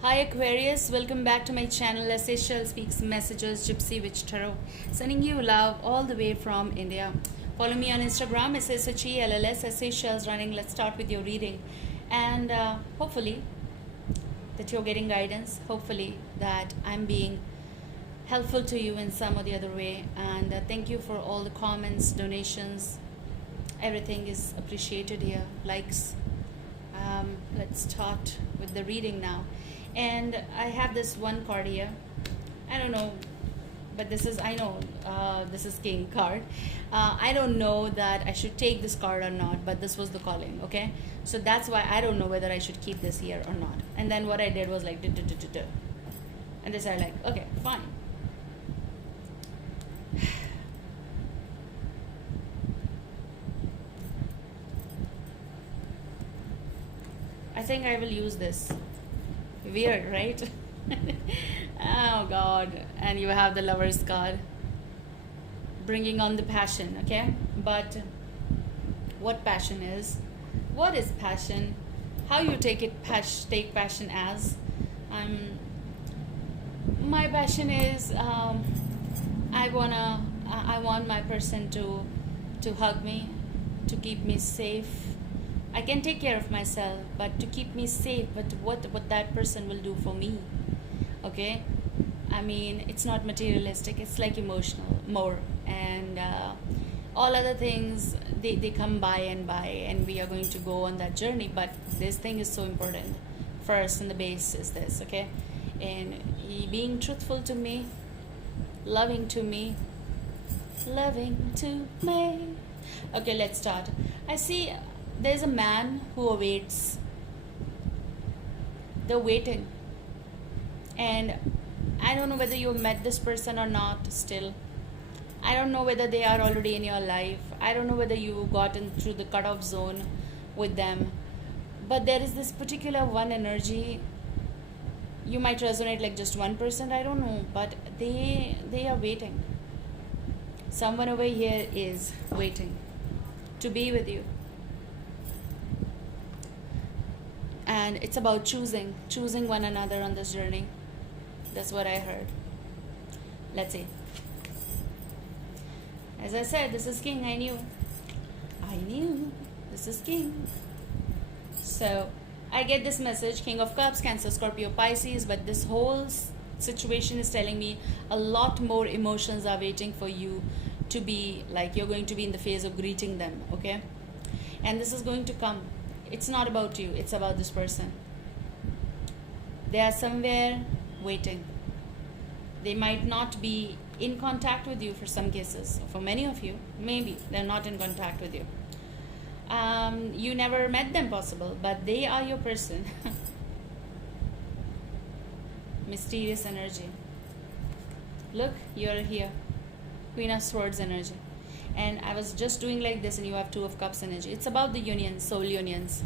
Hi Aquarius, welcome back to my channel as Seychelles Speaks Messages Gypsy Witch Tarot. Sending you love all the way from India. Follow me on Instagram, SSHELLS, as Seychelles Running. Let's start with your reading. And hopefully that you're getting guidance. Hopefully that I'm being helpful to you in some or the other way. And thank you for all the comments, donations. Everything is appreciated here. Likes. Let's start with the reading now. And I have this one card here. I don't know, but this is, I know this is King card. I don't know that I should take this card or not, but this was the calling, okay? So that's why I don't know whether I should keep this here or not. And then what I did was like, duh. And they said like, okay, fine. I think I will use this. Weird, right? Oh God. And you have the Lover's card, bringing on the passion, okay? But what passion is, what is passion, how you take it, take passion as, my passion is, I want my person to hug me, to keep me safe. I can take care of myself, but to keep me safe, but what that person will do for me, okay? I mean, it's not materialistic, it's like emotional more. And all other things, they come by, and we are going to go on that journey. But this thing is so important. First and the base is this, okay? And he being truthful to me, loving to me. Okay, let's start. I see there's a man who awaits. They're waiting. And I don't know whether you met this person or not still. I don't know whether they are already in your life. I don't know whether you gotten through the cutoff zone with them. But there is this particular one energy. You might resonate like just 1%, I don't know. But they are waiting. Someone over here is waiting to be with you. And it's about choosing one another on this journey. That's what I heard. Let's see. As I said, this is King. I knew this is King. So I get this message: King of Cups, Cancer, Scorpio, Pisces. But this whole situation is telling me a lot more emotions are waiting for you to be, like, you're going to be in the phase of greeting them, okay? And this is going to come. It's not about you, it's about this person. They are somewhere waiting. They might not be in contact with you for some cases. For many of you, maybe they're not in contact with you. You never met them, possible, but they are your person. Mysterious energy. Look, you're here. Queen of Swords energy. And I was just doing like this, and you have Two of Cups energy. It's about the union, soul unions.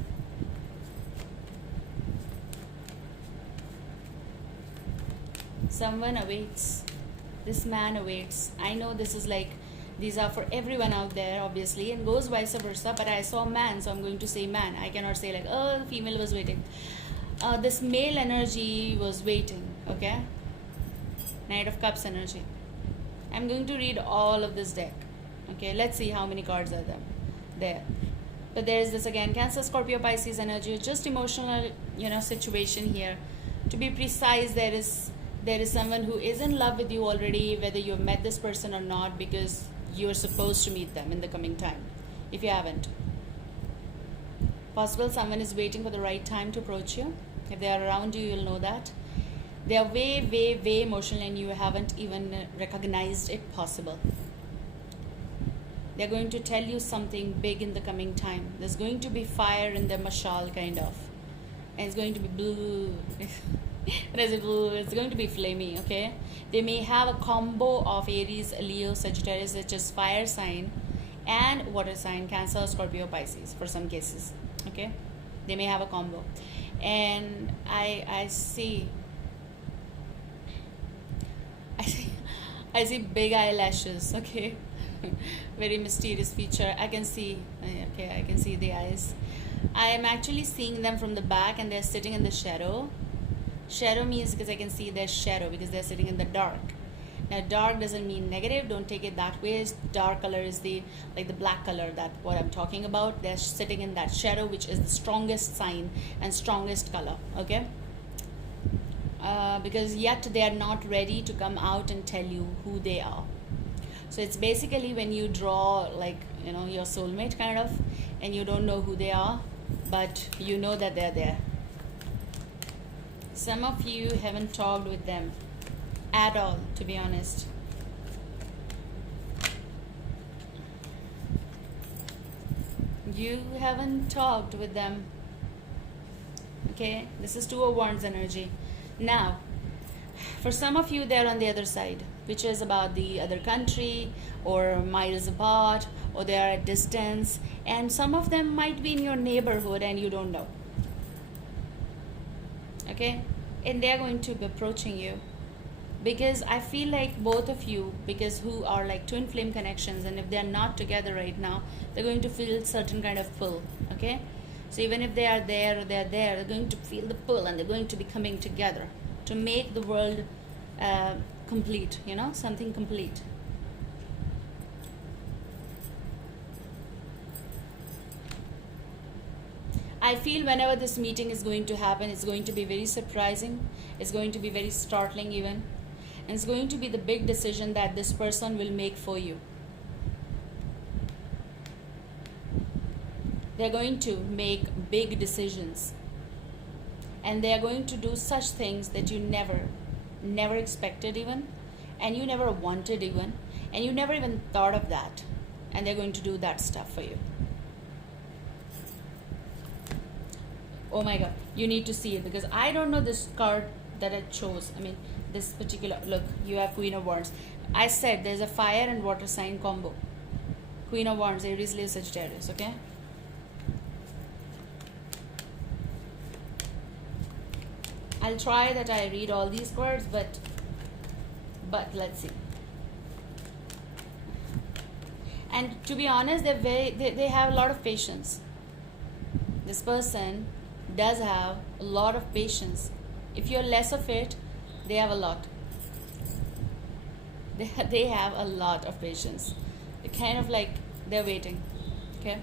Someone awaits. This man awaits. I know this is like, these are for everyone out there, obviously, and goes vice versa. But I saw man, so I'm going to say man. I cannot say like, oh, the female was waiting. This male energy was waiting, okay? Knight of Cups energy. I'm going to read all of this deck. Okay, let's see how many cards are there. But there is this again, Cancer, Scorpio, Pisces energy. Just emotional, situation here. To be precise, there is someone who is in love with you already, whether you've met this person or not, because you're supposed to meet them in the coming time, if you haven't. Possible someone is waiting for the right time to approach you. If they are around you, you'll know that. They are way emotional, and you haven't even recognized it possible. They're going to tell you something big in the coming time. There's going to be fire in the mashal, kind of. And it's going to be blue. It's going to be flamey, okay? They may have a combo of Aries, Leo, Sagittarius, which is fire sign, and water sign, Cancer, Scorpio, Pisces, for some cases, okay? They may have a combo. And I see big eyelashes, okay? Very mysterious feature. I can see the eyes. I am actually seeing them from the back, and they're sitting in the shadow. Shadow means, because I can see their shadow because they're sitting in the dark. Now dark doesn't mean negative, don't take it that way. Dark color is the black color, that what I'm talking about. They're sitting in that shadow, which is the strongest sign and strongest color, okay? Because yet they are not ready to come out and tell you who they are. So it's basically when you draw your soulmate kind of, and you don't know who they are, but you know that they're there. Some of you haven't talked with them at all, to be honest. You haven't talked with them. Okay, this is Two of Wands energy. Now, for some of you, they're on the other side, which is about the other country or miles apart, or they are at distance, and some of them might be in your neighborhood and you don't know. Okay, and they're going to be approaching you, because I feel like both of you, because who are like twin flame connections, and if they're not together right now, they're going to feel certain kind of pull. Okay, so even if they are there or they're there, they're going to feel the pull, and they're going to be coming together to make the world complete, something complete. I feel whenever this meeting is going to happen, it's going to be very surprising, it's going to be very startling even, and it's going to be the big decision that this person will make for you. They're going to make big decisions, and they're going to do such things that you never expected even, and you never wanted even, and you never even thought of that, and they're going to do that stuff for you. Oh my god, you need to see it, because I don't know this card that I chose. I mean, this particular, look, you have Queen of Wands. I said there's a fire and water sign combo. Queen of Wands, Aries, Leo, Sagittarius, okay? I'll try that I read all these cards, but let's see. And to be honest, they have a lot of patience. This person does have a lot of patience. If you're less of it, they have a lot. They have a lot of patience. They're kind of like they're waiting. Okay.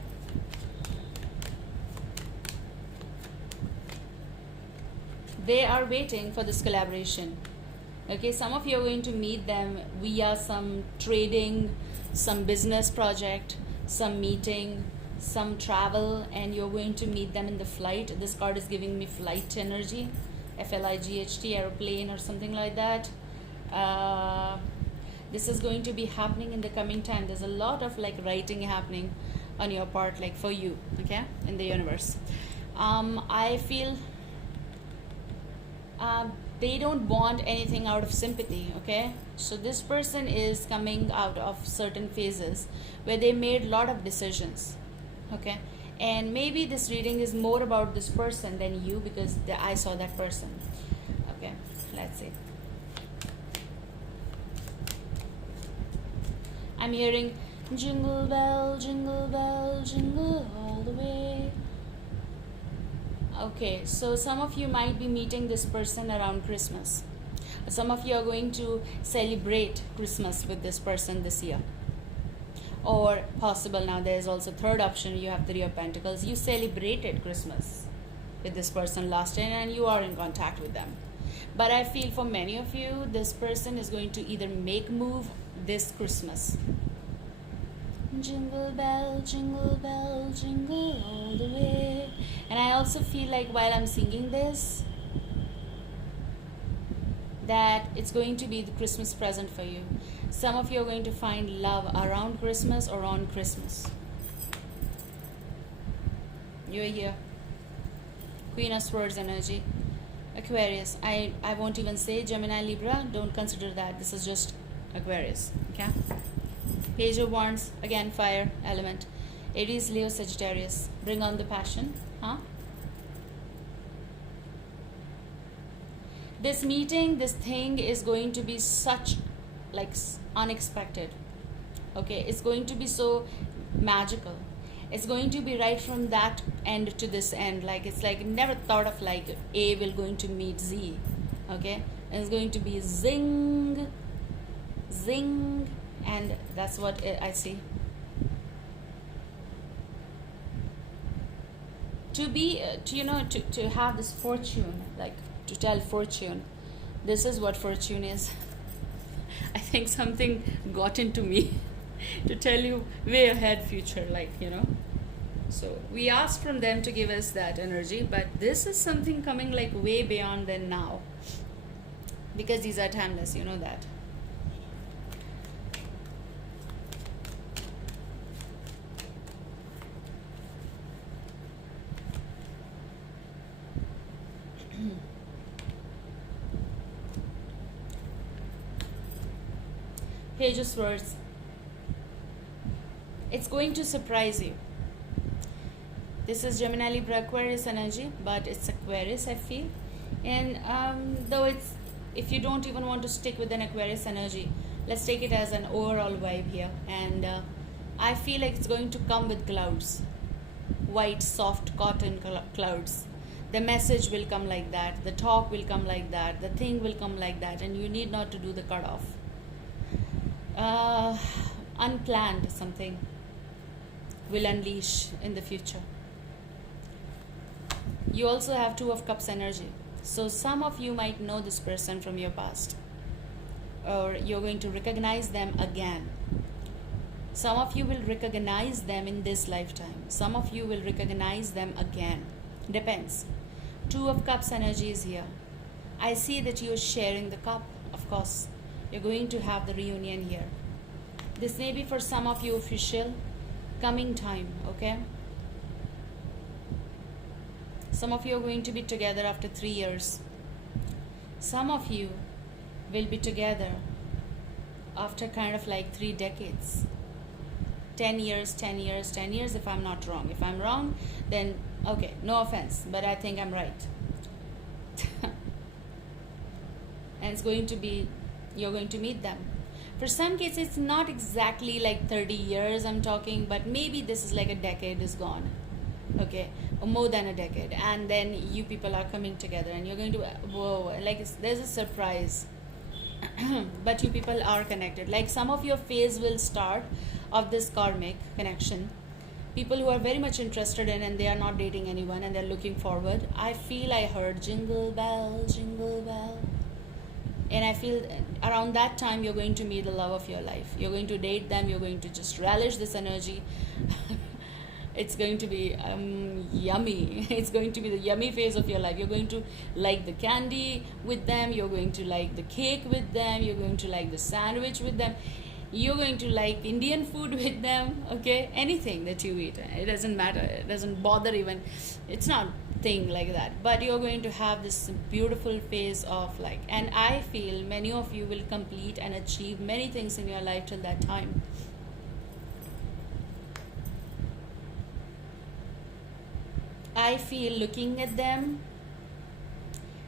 They are waiting for this collaboration. Okay, some of you are going to meet them via some trading, some business project, some meeting, some travel, and you're going to meet them in the flight. This card is giving me flight energy, FLIGHT, airplane or something like that. This is going to be happening in the coming time. There's a lot of writing happening on your part, for you, okay, in the universe. I feel they don't want anything out of sympathy, okay? So this person is coming out of certain phases where they made a lot of decisions, okay? And maybe this reading is more about this person than you, because I saw that person. Okay, let's see. I'm hearing jingle bell, jingle all the way. Okay, so some of you might be meeting this person around Christmas. Some of you are going to celebrate Christmas with this person this year. Or possible, now there's also third option, you have Three of Pentacles. You celebrated Christmas with this person last year and you are in contact with them. But I feel for many of you, this person is going to either make move this Christmas. Jingle bell, jingle all the way. And I also feel like while I'm singing this, that it's going to be the Christmas present for you. Some of you are going to find love around Christmas or on Christmas. You're here. Queen of Swords energy. Aquarius. I won't even say Gemini, Libra. Don't consider that. This is just Aquarius. Okay? Page of Wands. Again, fire element. Aries, Leo, Sagittarius. Bring on the passion. Huh? This meeting, this thing is going to be such unexpected. Okay, it's going to be so magical. It's going to be right from that end to this end. It's never thought of A will going to meet Z. Okay, and it's going to be zing, zing, and that's what I see. To be to have this fortune, like to tell fortune, this is what fortune is. I think something got into me to tell you way ahead future, so we asked from them to give us that energy, but this is something coming like way beyond than now, because these are timeless, you know that. Page of Swords. It's going to surprise you. This is Gemini, Libra, Aquarius energy, but it's Aquarius, I feel. And though it's, if you don't even want to stick with an Aquarius energy, let's take it as an overall vibe here. And I feel like it's going to come with clouds, white, soft cotton clouds. The message will come like that, the talk will come like that, the thing will come like that, and you need not to do the cutoff. Unplanned something will unleash in the future. You also have Two of Cups energy. So some of you might know this person from your past, or you're going to recognize them again. Some of you will recognize them in this lifetime. Some of you will recognize them again. Depends. Two of Cups energy is here. I see that you're sharing the cup, of course. You're going to have the reunion here. This may be for some of you official, coming time, okay? Some of you are going to be together after 3 years. Some of you will be together after kind of like 3 decades. 10 years, 10 years, 10 years, if I'm not wrong. If I'm wrong, then okay, no offense, but I think I'm right. And it's going to be, you're going to meet them. For some cases, it's not exactly like 30 years I'm talking, but maybe this is like a decade is gone. Okay, or more than a decade. And then you people are coming together and you're going to, whoa, like there's a surprise. But you people are connected. Like some of your phase will start of this karmic connection. People who are very much interested in and they are not dating anyone and they're looking forward. I feel I heard jingle bell, jingle bell. And I feel around that time you're going to meet the love of your life. You're going to date them. You're going to just relish this energy. It's going to be yummy. It's going to be the yummy phase of your life. You're going to like the candy with them. You're going to like the cake with them. You're going to like the sandwich with them. You're going to like Indian food with them. Okay, anything that you eat. It doesn't matter. It doesn't bother even. It's not thing like that, but you're going to have this beautiful phase of like, and I feel many of you will complete and achieve many things in your life till that time. I feel looking at them,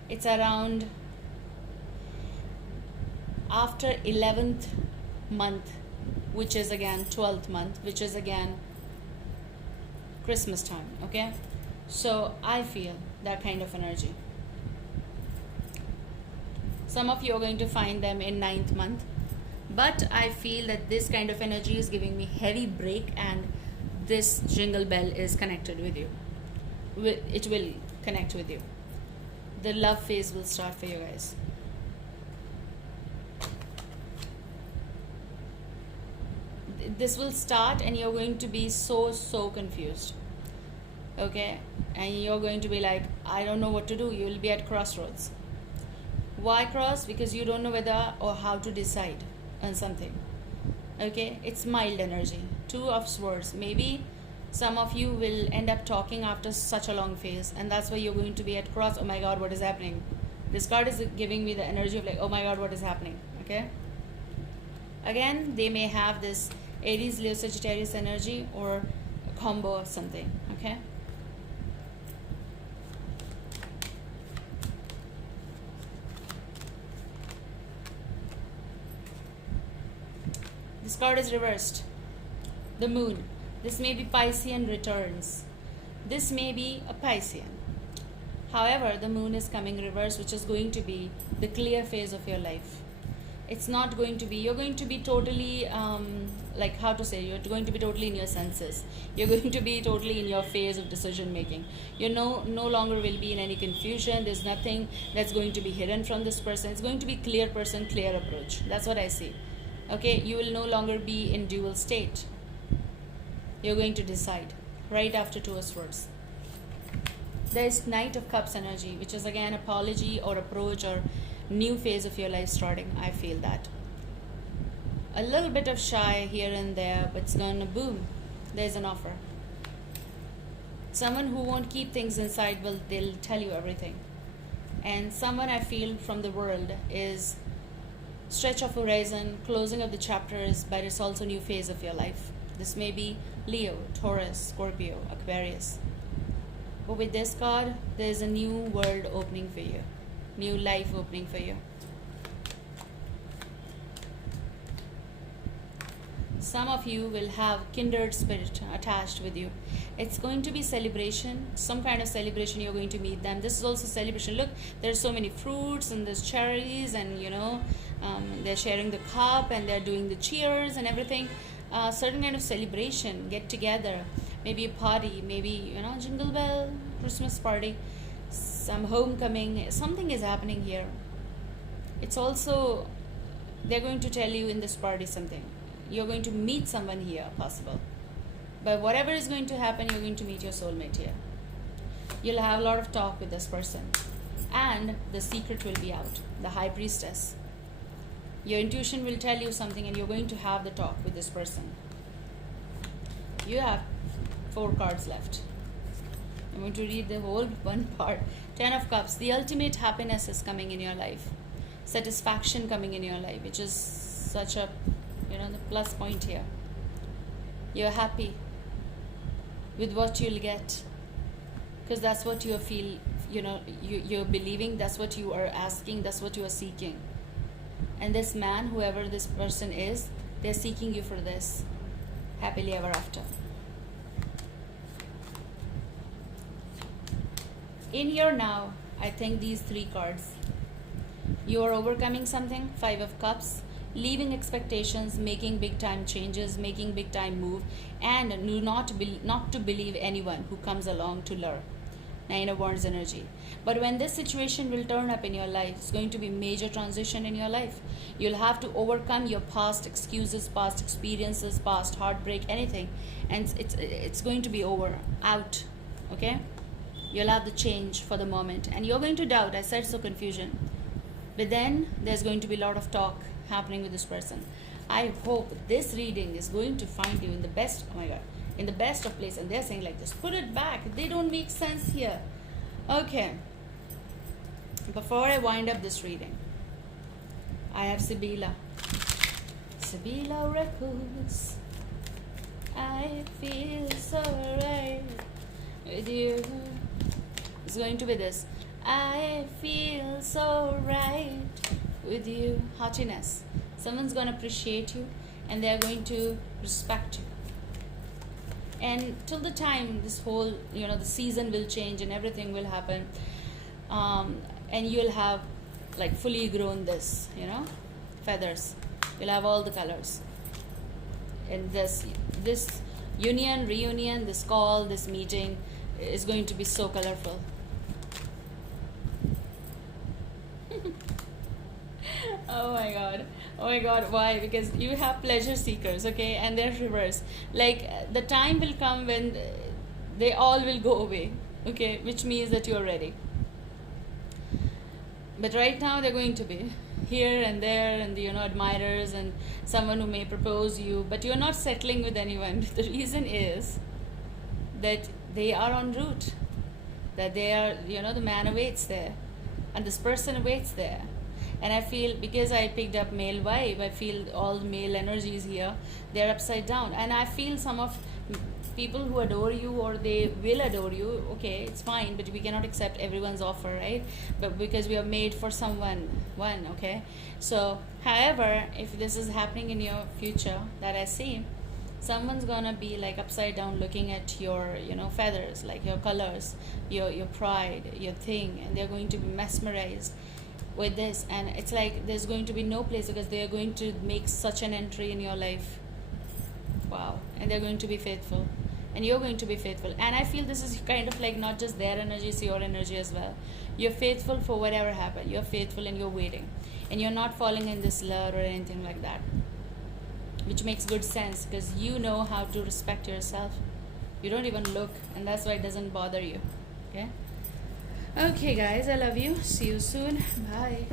it's around after 11th month, which is again 12th month, which is again Christmas time. Okay, so I feel that kind of energy. Some of you are going to find them in 9th month, but I feel that this kind of energy is giving me heavy break, and this jingle bell is connected with you. It will connect with you. The love phase will start for you guys. This will start and you're going to be so confused. Okay, and you're going to be like, I don't know what to do. You will be at crossroads. Why cross? Because you don't know whether or how to decide on something. Okay, it's mild energy. Two of Swords. Maybe some of you will end up talking after such a long phase, and that's why you're going to be at cross. Oh my god, what is happening? This card is giving me the energy of like, oh my god, what is happening? Okay, again, they may have this Aries, Leo, Sagittarius energy, or a combo of something. Okay, this card is reversed. The Moon. This may be Piscean returns. This may be a Piscean. However, the moon is coming reverse, which is going to be the clear phase of your life. It's not going to be, you're going to be totally, like how to say, you're going to be totally in your senses. You're going to be totally in your phase of decision making. You no longer will be in any confusion. There's nothing that's going to be hidden from this person. It's going to be clear person, clear approach. That's what I see. Okay, you will no longer be in dual state. You're going to decide right after Two of Swords. There's Knight of Cups energy, which is again apology or approach or new phase of your life starting. I feel that. A little bit of shy here and there, but it's gonna boom. There's an offer. Someone who won't keep things inside, they'll tell you everything. And someone I feel from the world is stretch of horizon, closing of the chapters, but it's also new phase of your life. This may be Leo, Taurus, Scorpio, Aquarius. But with this card, there's a new world opening for you. New life opening for you. Some of you will have kindred spirit attached with you. It's going to be celebration, some kind of celebration. You're going to meet them. This is also celebration. Look, there's so many fruits and there's cherries and they're sharing the cup and they're doing the cheers and everything. Certain kind of celebration, get together, maybe a party, maybe jingle bell, Christmas party, some homecoming. Something is happening here. It's also, they're going to tell you in this party something. You're going to meet someone here, possible. But whatever is going to happen, you're going to meet your soulmate here. You'll have a lot of talk with this person. And the secret will be out. The High Priestess. Your intuition will tell you something and you're going to have the talk with this person. You have 4 cards left. I'm going to read the whole one part. 10 of Cups. The ultimate happiness is coming in your life. Satisfaction coming in your life, which is such a, the plus point here. You're happy with what you'll get. Because that's what you feel, you're believing. That's what you are asking. That's what you are seeking. And this man, whoever this person is, they're seeking you for this. Happily ever after. In here now, I think these 3 cards. You are overcoming something, 5 of Cups, leaving expectations, making big time changes, making big time move, and not to believe anyone who comes along to lure. 9 of Wands energy. But when this situation will turn up in your life, it's going to be major transition in your life. You'll have to overcome your past excuses, past experiences, past heartbreak, anything, and it's going to be over, out. Okay? You'll have the change for the moment, and you're going to doubt. I said so, confusion. But then there's going to be a lot of talk happening with this person. I hope this reading is going to find you in the best, oh my God, in the best of place. And they're saying like this, put it back. They don't make sense here. Okay. Before I wind up this reading, I have Sibila. Sibila Records. I feel so right with you. It's going to be this. I feel so right with you. Haughtiness. Someone's going to appreciate you and they're going to respect you. And till the time this whole, the season will change and everything will happen. And you'll have like fully grown this, feathers. You'll have all the colors. And this union, reunion, this call, this meeting is going to be so colorful. Oh my God, why? Because you have pleasure seekers, okay, and they're reverse. Like the time will come when they all will go away, okay, which means that you're ready. But right now they're going to be here and there, and admirers and someone who may propose you, but you're not settling with anyone. The reason is that they are en route, that they are, the man awaits there, and this person awaits there. And I feel, because I picked up male vibe, I feel all the male energies here, they're upside down. And I feel some of people who adore you, or they will adore you, okay, it's fine, but we cannot accept everyone's offer, right? But because we are made for someone, okay? So, however, if this is happening in your future that I see, someone's gonna be like upside down looking at your, feathers, like your colors, your pride, your thing, and they're going to be mesmerized with this. And it's like there's going to be no place, because they are going to make such an entry in your life. Wow. And they're going to be faithful, and you're going to be faithful. And I feel this is kind of like not just their energy, it's your energy as well. You're faithful for whatever happened. You're faithful and you're waiting, and you're not falling in this lure or anything like that, which makes good sense, because you know how to respect yourself. You don't even look, and that's why it doesn't bother you. Okay, guys, I love you. See you soon. Bye.